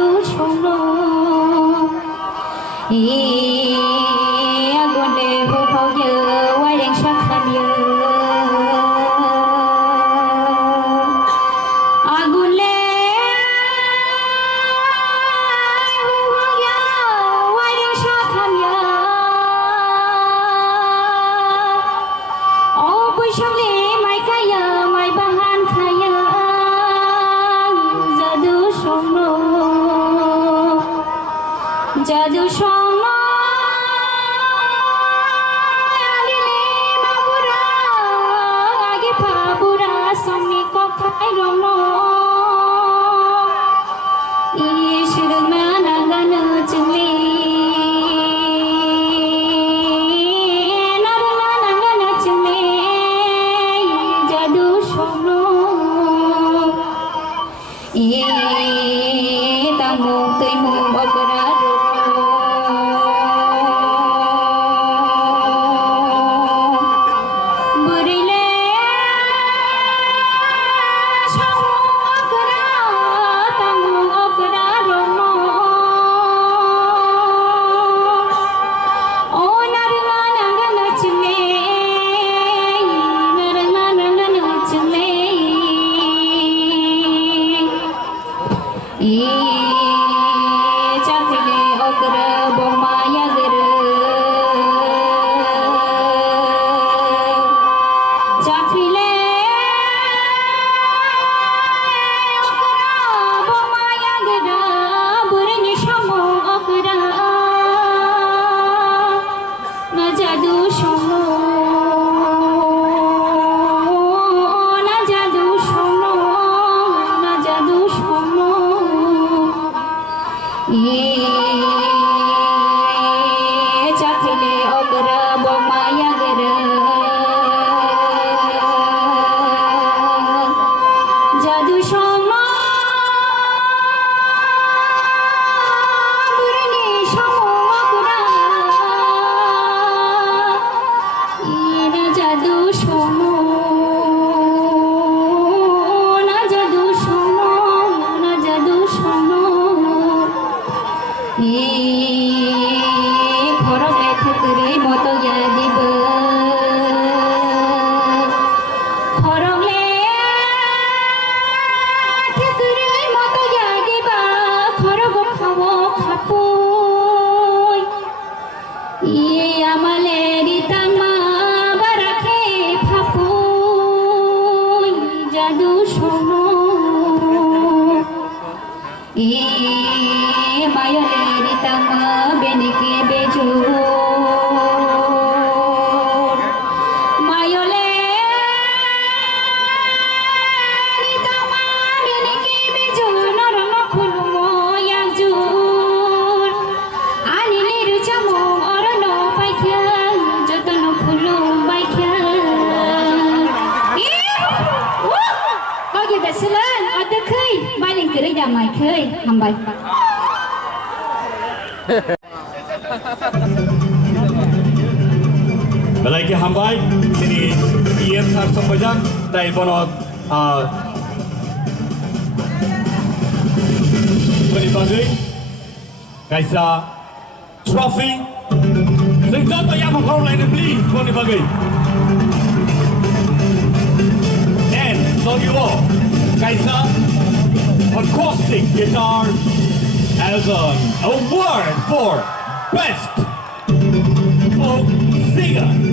jadu songno agonde ho phau ye wai deng sakhan ye agule ho phau ye wai deng sakhan ye o bui samle mai kaya mai bahan khaya jadu songno jadu songno agile mabura age pabura sonni kokai rono ishurna nagana chule narana nagana chule jadu songno tamu taimu bakara Balai ke hambai sini IM sar sempajang dai bonot bagi kaisa trophy sengkau to yang kau lain beli boni bagi and so you all kaisa acoustic guitar as an award for best folk singer.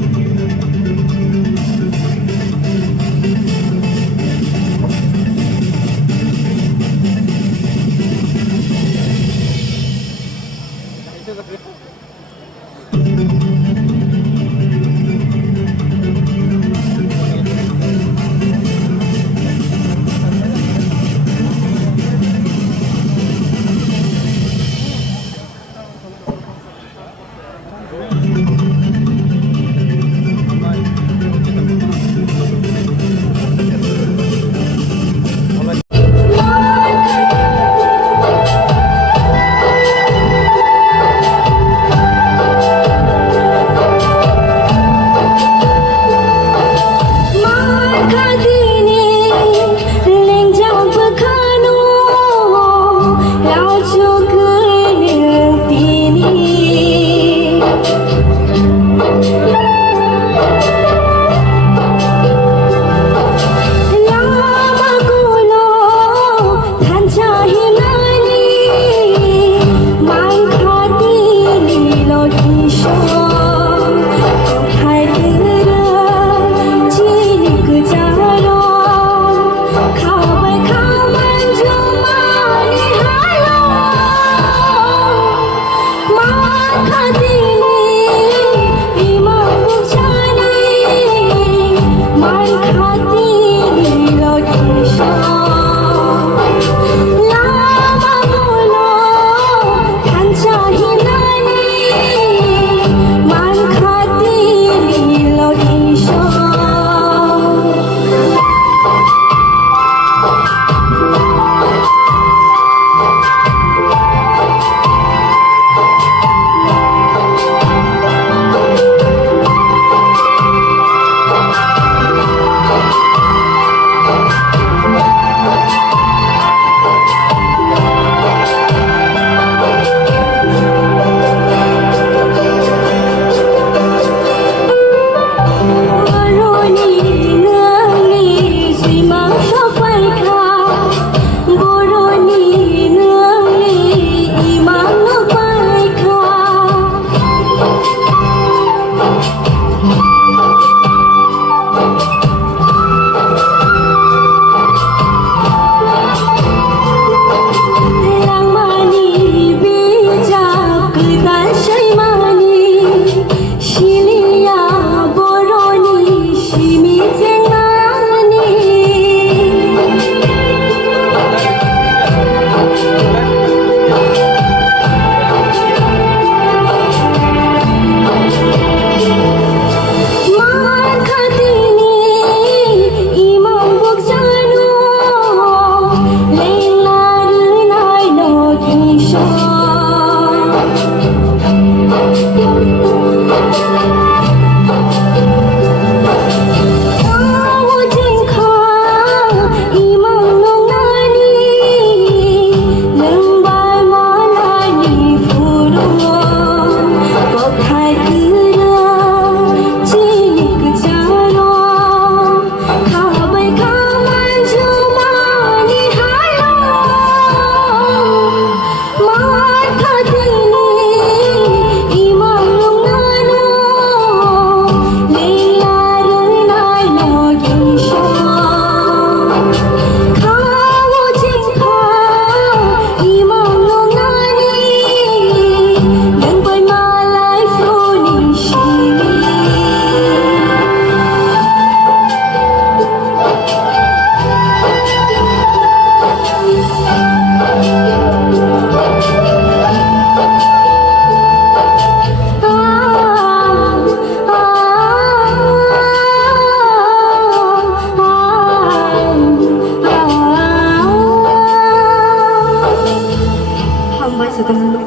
Hambai Sukamulu.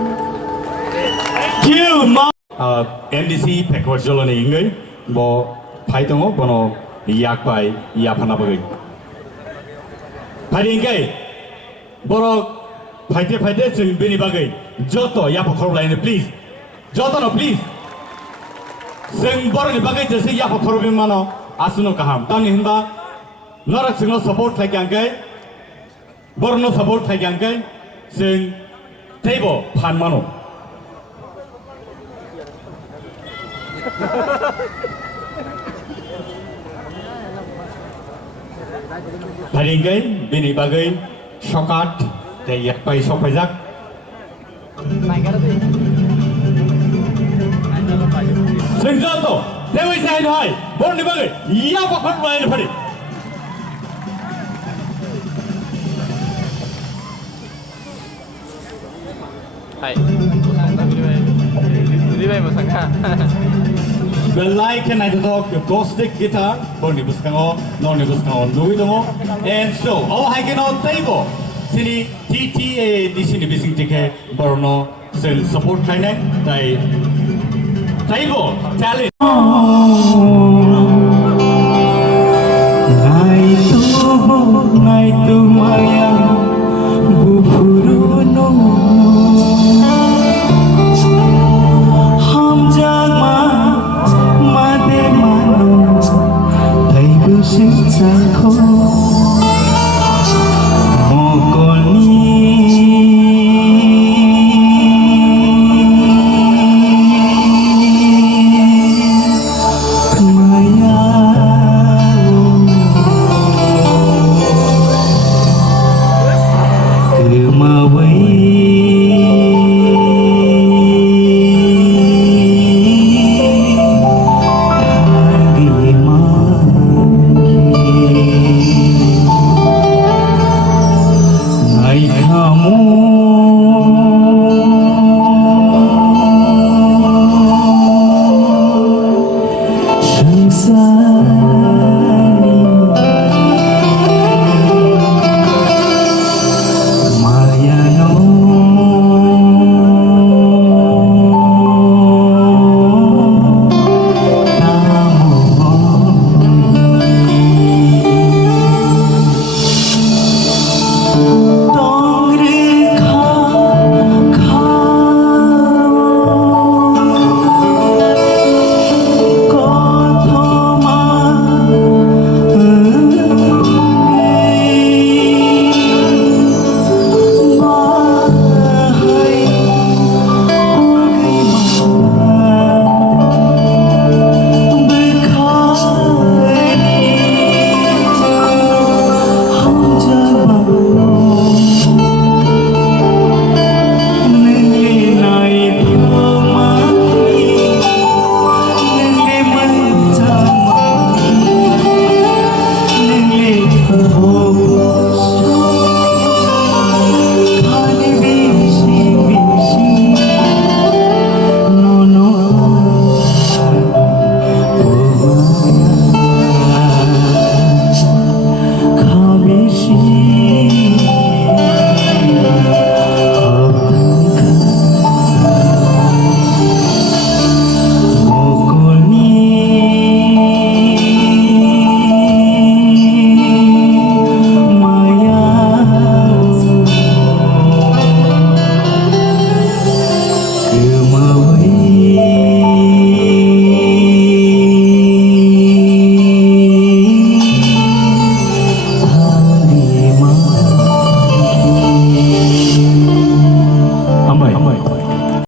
Kill ma NDC backward jolone ingai bo phai tongo bono yak pai ya phana bagai phai ingai borok phaite sing bini bagai joto ya pakhor laine please joto no please sing borok ni bagai jese ya pakhor bin mano asuno kaham tani hinda narak sing support khai kangai borno support khai kangai sing table phan mano Haringgai bini bagai shokat te yak pai sopajak Sengjoto dewi sai hai bor ni bagai ya bakhat lain phari Hai Jadi baik masangka Belai can I talk acoustic guitar bor ni buskango non ni buskango nui dongo and so all I can on table sini TTA di sini bising tike borno sen support kaine tai table talent Nai tu mai